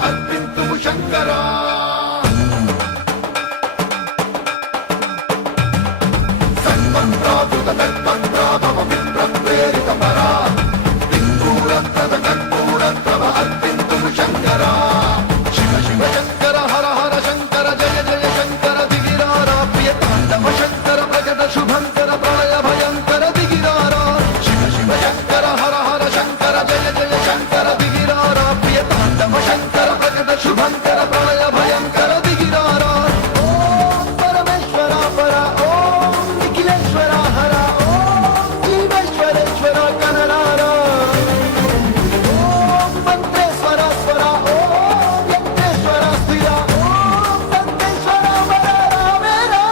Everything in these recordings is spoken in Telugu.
అర్పింతుము శంకరా సర్వం ప్రాకృత తత్వం ప్రాభవ విప్రం ప్రేరిత పరా దిక్పూరత్రద కర్పూరత్రవ అర్పింతుము శంకరా శివ శివ శంకర హర హర శంకర జయ జయ శంకర దిగిరారా ప్రియ తాండవ శంకర ప్రకట శుభంకర ప్రళయ భయంకర దిగిరారా శివ శివ శంకర హర హర శంకర జయ జయ శంకర దిగిరారా ప్రియ తాండవ శంకర ప్రకట శుభంకర ప్రళయ భయంకర దిగిరారా ఓం పరమేశ్వర పర ఓం నిఖిలేశ్వర హర ఓం జీవేశ్వరేశ్వర కనరారా ఓం మంత్రేశ్వర స్వర ఓం యంత్రేశ్వర స్థిర ఓం దంతేశ్వర వర రామేరా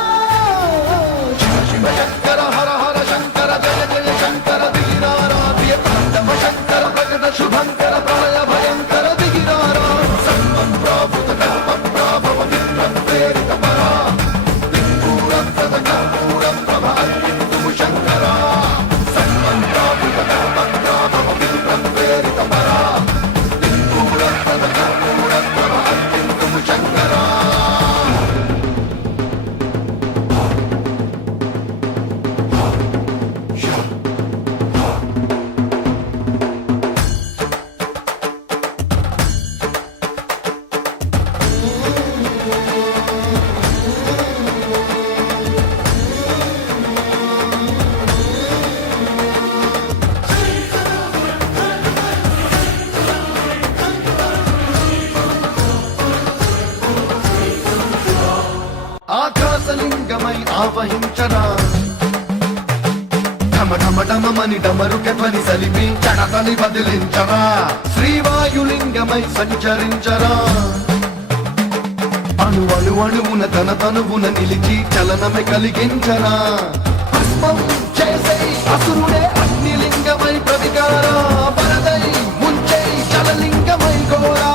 శివ శివ శంకర హర హర శంకర జయ జయ శంకర దిగిరారా ప్రియ తాండవ శంకర ప్రకట శుభంకర ప్రళయ భయంకర దిగిరారా సర్వం ప్రాభుత కల్పం ప్రాభవ విప్రం ప్రేరిత పరా దిక్పూరత్రద కర్పూరం ప్రభ అర్పింతుము శంకరా సర్వం ప్రాభుత కల్పం ప్రాభవ విప్రం ప్రేరిత పరా దిక్పూరత్రద కర్పూరం ప్రభ అర్పింతుము శంకరా ఆకాశలింగమై ఆవహించరా ఢమ ఢమ ఢమమని డమరుక ధ్వని సలిపి చడతని బదిలించరా శ్రీవాయులింగమై సంచరించరా అణు అణు అణువున తన తనువున నిలిచి చలనమే కలిగించరా భస్మం చేసై అసురుడే అగ్నిలింగమై ప్రతికారా వరదై ముంచై చలలింగమై ఘోరా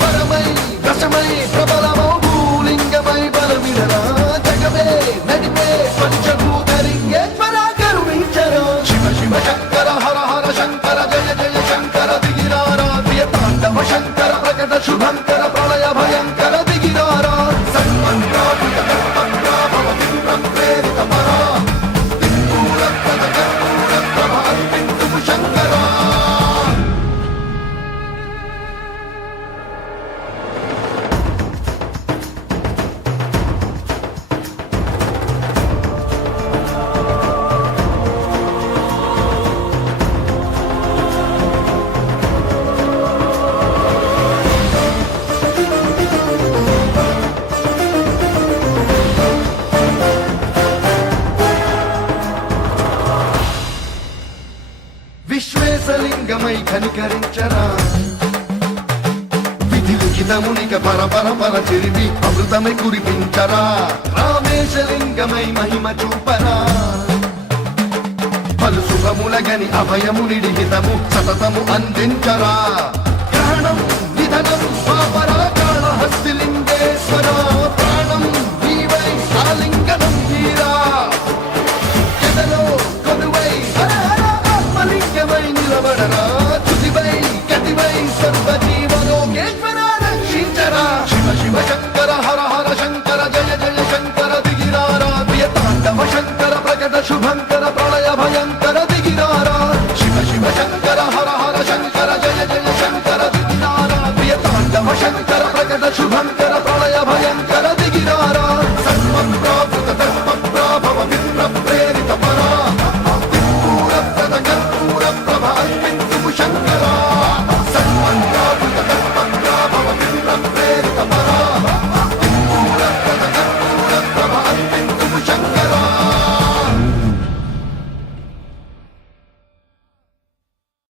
పరమై రసమై ప్రబలమౌ భూలింగమై బలమిడరా జగమే నడిపే పంచభూతలింగేశ్వర కరుణించరా శివ శివ శంకర హర హర శంకర జయ జయ శంకర దిగిరారా ప్రియ తాండవ శంకర ప్రకట శుభంకర ప్రళయ భయంకర దిగిరారా సర్వం ప్రాకృత కల్పం ప్రాభవ విప్రం ప్రేరిత పరా దిక్పూరత్రద కర్పూరత్రవ అర్పింతుము శంకరా విశ్వేశలింగమై కనికరించరా విధి లిఖితమునిక పరపర చిరివి అమృతమై కురిపించరా రామేశలింగమై మహిమ చూపరా పలు శుభములగని అభయము నిడిహితము సతతము అందించరా గ్రహణం నిధనం స్వాపరా కాళహస్తిలింగేశ్వర ప్రాణం నీవై ఆలింగనం తీరా ఎదలో కొలువై హర హర ఆత్మలింగమై నిలబడరా తుదివై గతివై సర్వజీవలోకేశ్వర రక్షించరా శివ శివ శంకర హర హర శంకర జయ జయ శంకర దిగిరారా ప్రియ తాండవ శంకర ప్రకట శుభంకర ప్రళయ భయంకర దిగిరారా శివ శివ శంకర హర హర శంకర జయ జయ శంకర దిగిరారా ప్రియ తాండవ శంకర